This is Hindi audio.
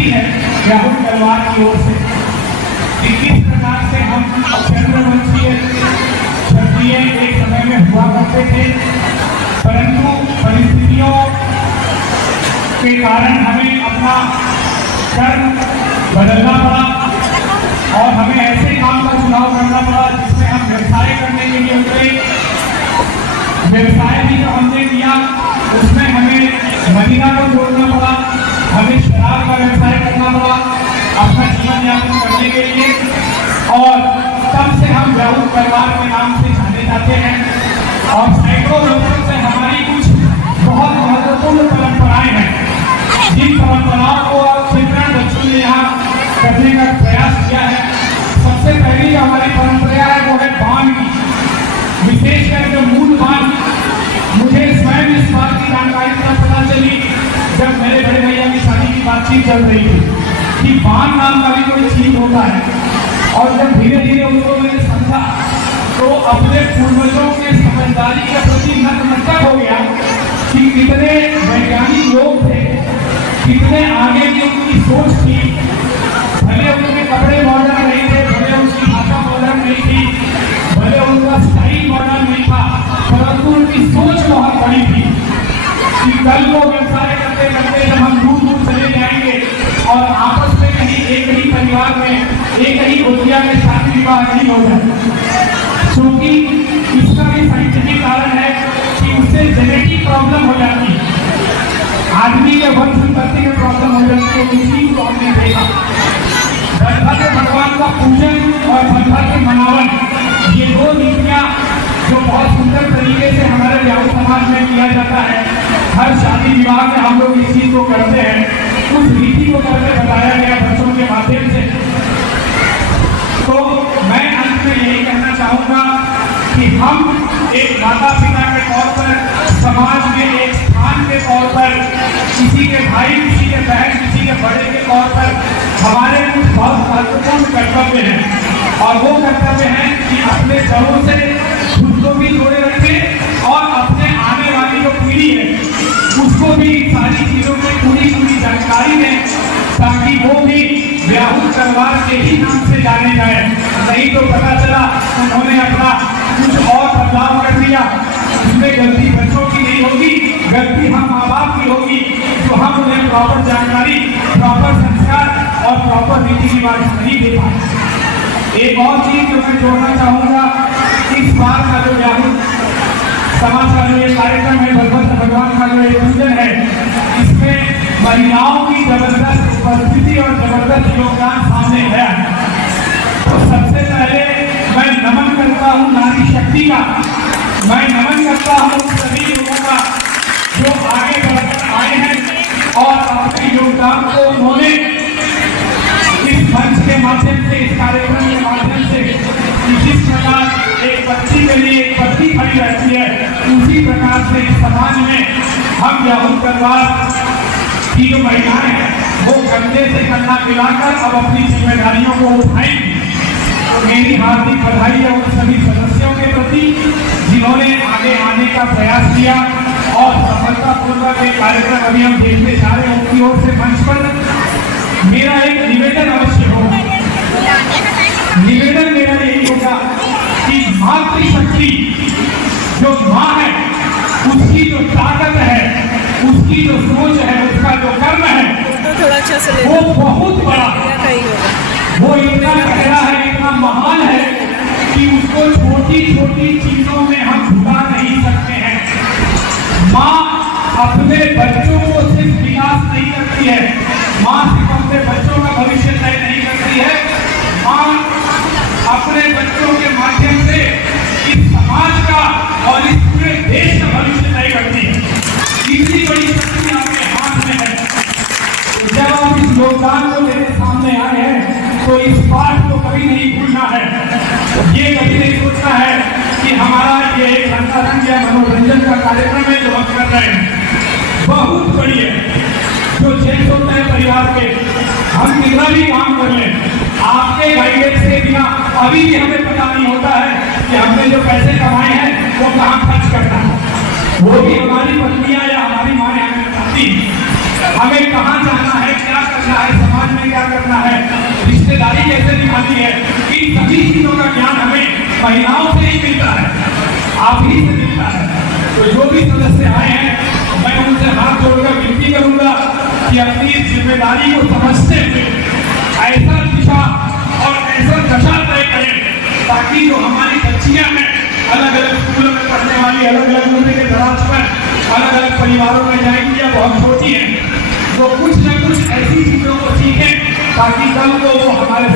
स्थिति है राहुल तलवार की ओर से कि किस प्रकार से हम चंद्रवंशीय क्षत्रिय एक समय में हुआ करते थे, परंतु परिस्थितियों के कारण हमें अपना कर्म बदलना पड़ा और हमें ऐसे काम का चुनाव करना पड़ा जिसमें हम व्यवसाय करने के लिए उतरे। व्यवसाय भी जो हमने किया उसमें हमें मदिरा को जोड़ना पड़ा, हमें शराब का व्यवसाय करना पड़ा अपना जीवन यापन करने के लिए। और तब से हम राहुल परिवार के नाम से जाने जाते हैं और सैकड़ों वर्षों से हमारी कुछ बहुत महत्वपूर्ण परंपराएं हैं, जिन परंपराओं को चित्रण बच्चों ने यहाँ करने का प्रयास किया है। सबसे पहली जो हमारी परंपरा है वो है बाण की, विशेषकर जो मूल बाण। मुझे स्वयं इस बात की जानकारी तब पता चली जब मेरे बड़े भैया की शादी की बातचीत चल रही थी कि बाण नाम का भी कोई चीज होता है। और जब धीरे धीरे उसको मैंने समझा तो अपने पूर्वजों के समझदारी के प्रति नतमस्तक हो गया कि कितने वैज्ञानिक लोग थे, कितने आगे की उनकी सोच थी। भले उनके कपड़े मॉडर्न नहीं थे, भले उनकी भाषा मॉडर्न नहीं थी, भले उनका स्टाइल मॉडर्न नहीं था, परंतु उनकी सोच बहुत बड़ी थी कि कल को व्यवसाय करते करते जब हम दूर दूर चले जाएंगे और आपस में कहीं एक ही परिवार में एक ही गोतिया में शादी विवाह नहीं हो जाए, क्योंकि इसका भी साइंटिफिक कारण है कि उससे जेनेटिक प्रॉब्लम हो जाती है, आदमी के वंश संपत्ति में प्रॉब्लम हो जाती है। उसी को हमने देखा भगवान का पूजन और भगवान के मनावन, ये दो नीतियाँ जो बहुत सुंदर तरीके से हमारे ब्याह समाज में किया जाता है। हर शादी विवाह में हम लोग इस चीज को करते हैं, उस रीति को करके बताया गया बच्चों के माध्यम से। तो मैं अंत में यही कहना चाहूंगा कि हम एक माता पिता के तौर पर, समाज में एक स्थान के तौर पर, किसी के भाई, किसी के बहन, किसी के बड़े के तौर पर हमारे कुछ बहुत महत्वपूर्ण कर्तव्य हैं। और वो कर्तव्य है कि अपने जड़ों से खुद को भी जोड़े रखें और अपने आने वाली जो पीढ़ी है उसको भी सारी चीजों की पूरी जानकारी दें, ताकि वो भी राहुल तलवार के ही नाम से जाने जाए। नहीं तो पता चला उन्होंने अपना कुछ और बदलाव कर दिया, जिसमें गलती बच्चों की नहीं होगी, गलती हम माँ बाप की होगी, तो हम उन्हें प्रॉपर जानकारी, प्रॉपर संस्कार और प्रॉपर रीति रिवाज नहीं दे पाए। एक और चीज जो मैं जोड़ना चाहूंगा, इस बार का जो राहुल समाज का जो ये कार्यक्रम है, भगवान का जो ये पूजन है, इसमें महिलाओं की जबरदस्त उपस्थिति और जबरदस्त योगदान सामने है। तो सबसे पहले मैं नमन करता हूँ नारी शक्ति का, मैं नमन करता हूँ सभी लोगों का जो आगे बढ़कर आए हैं और अपने योगदान को उन्होंने इस मंच के माध्यम से, इस कार्यक्रम के माध्यम से, जिस प्रकार एक बच्ची के लिए एक पत्नी खड़ी रहती है, उसी प्रकार से इस समाज में हम राहुल परिवार की जो महिलाएं हैं वो कंधे से कंधा मिलाकर अब अपनी जिम्मेदारियों को उठाएंगी। तो मेरी हार्दिक बधाई है उन सभी सदस्यों के प्रति जिन्होंने आगे आने का प्रयास किया और सफलतापूर्वक एक कार्यक्रम अभी हम देखते जा रहे हैं। उनकी ओर से मंच पर मेरा एक निवेदन अवश्य होगा, निवेदन मेरा यही होगा कि मातृशक्ति जो माँ है, उसकी जो ताकत है, उसकी जो सोच है, उसका जो कर्म है, वो बहुत बड़ा है, वो इतना गहरा है, इतना महान है कि उसको छोटी छोटी चीजों में हम भुला नहीं सकते हैं। माँ अपने बच्चों को सिर्फ विकास नहीं करती है, माँ सिर्फ अपने बच्चों का भविष्य तय नहीं करती है, माँ अपने बच्चों के माध्यम से इस समाज का और इस पूरे देश का भविष्य तय करती है। इतनी बड़ी शक्ति आपके हाथ में है। तो जब आप इस योगदान को मेरे सामने आए हैं तो इस बात को कभी नहीं भूलना है, ये कभी नहीं सोचना है कि हमारा ये एक रंगारंग या मनोरंजन का कार्यक्रम है जो हम कर रहे हैं, बहुत बड़ी है। जो चेंज होता है परिवार के, हम कितना भी काम कर लें, आपके गाइडेंस के बिना अभी भी हमें पता नहीं होता है कि हमने जो पैसे कमाए हैं वो कहाँ खर्च करना है। वो भी हमारी पत्नियां या हमारी माँ हमें बताती, हमें कहाँ जाना है, क्या करना है, चीजों का ज्ञान हमें महिलाओं से ही मिलता है, आप ही से मिलता है। तो जो भी सदस्य आए हैं, मैं उनसे हाथ जोड़कर विनती करूंगा कि अपनी जिम्मेदारी को समझते हुए ऐसा दिशा और ऐसा दशा तय करें ताकि जो हमारी बच्चियां हैं, अलग अलग स्कूलों में पढ़ने वाली, अलग अलग उम्र के दराज पर अलग अलग परिवारों में जाएंगी या बहुत छोटी हैं, वो कुछ न कुछ ऐसी चीजों को सीखें ताकि कल को वो हमारे